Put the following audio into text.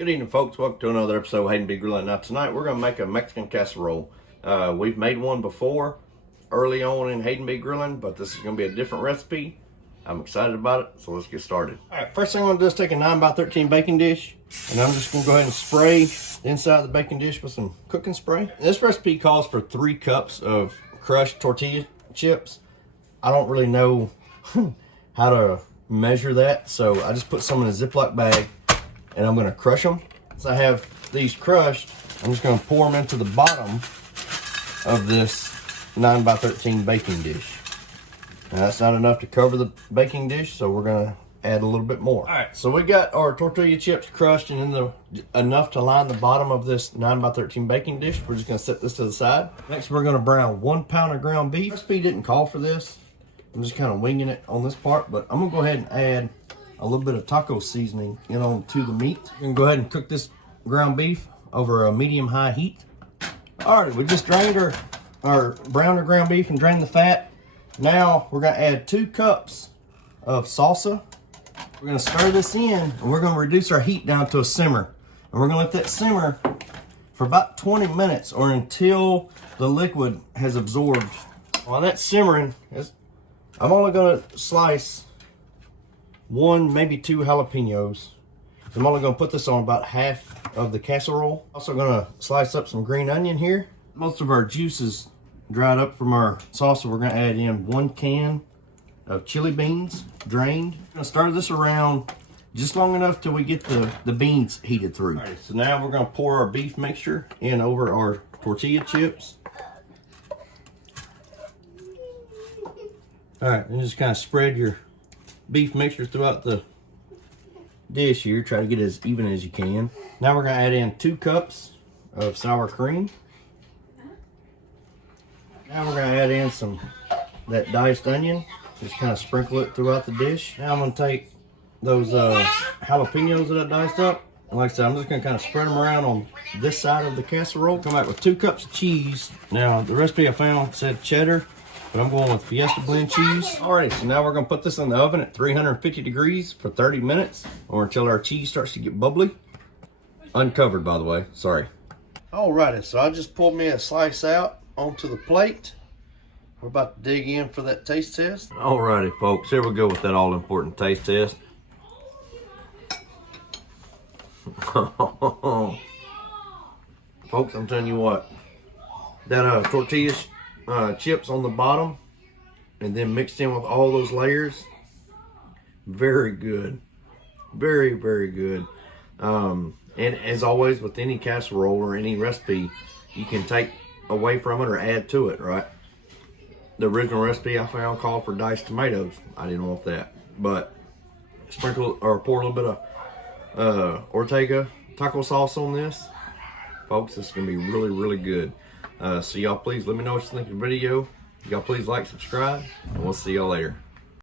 Good evening, folks. Welcome to another episode of Hayden B. Grilling. Now tonight we're going to make a Mexican casserole. We've made one before early on in Hayden B. Grilling, but this is going to be a different recipe. I'm excited about it, so let's get started. All right, first thing I'm going to do is take a 9x13 baking dish, and I'm just going to go ahead and spray the inside of the baking dish with some cooking spray. This recipe calls for 3 cups of crushed tortilla chips. I don't really know how to measure that, so I just put some in a Ziploc bag and I'm going to crush them. So I have these crushed, I'm just going to pour them into the bottom of this 9x13 baking dish. Now that's not enough to cover the baking dish, so we're going to add a little bit more. All right, so we got our tortilla chips crushed and enough to line the bottom of this 9x13 baking dish. We're just going to set this to the side. Next, we're going to brown 1 pound of ground beef. The recipe didn't call for this. I'm just kind of winging it on this part, but I'm going to go ahead and add a little bit of taco seasoning onto the meat. You can go ahead and cook this ground beef over a medium-high heat. All right, we just drained our browned our ground beef and drained the fat. Now we're going to add 2 cups of salsa. We're going to stir this in, and we're going to reduce our heat down to a simmer. And we're going to let that simmer for about 20 minutes or until the liquid has absorbed. While that's simmering, I'm only going to slice 1, maybe 2 jalapeños. I'm only going to put this on about half of the casserole. Also going to slice up some green onion here. Most of our juices dried up from our salsa. We're going to add in 1 can of chili beans, drained. I'm going to stir this around just long enough till we get the beans heated through. All right, so now we're going to pour our beef mixture in over our tortilla chips. All right, and just kind of spread your beef mixture throughout the dish here. Try to get it as even as you can. Now we're going to add in 2 cups of sour cream. Now we're going to add in that diced onion. Just kind of sprinkle it throughout the dish. Now I'm going to take those jalapeños that I diced up. And like I said, I'm just going to kind of spread them around on this side of the casserole. Come back with 2 cups of cheese. Now the recipe I found said cheddar, but I'm going with Fiesta blend cheese. Alrighty, so now we're going to put this in the oven at 350 degrees for 30 minutes or until our cheese starts to get bubbly. Uncovered, by the way, sorry. Alrighty, so I just pulled me a slice out onto the plate. We're about to dig in for that taste test. Alrighty, folks, here we go with that all-important taste test. Folks, I'm telling you what, that tortilla chips on the bottom and then mixed in with all those layers, very good, very, very good. And as always with any casserole or any recipe, you can take away from it or add to it, right? The original recipe I found called for diced tomatoes. I didn't want that, but sprinkle or pour a little bit of Ortega taco sauce on this. Folks, this is gonna be really, really good. So y'all please let me know what you think of the video. Y'all please like, subscribe, and we'll see y'all later.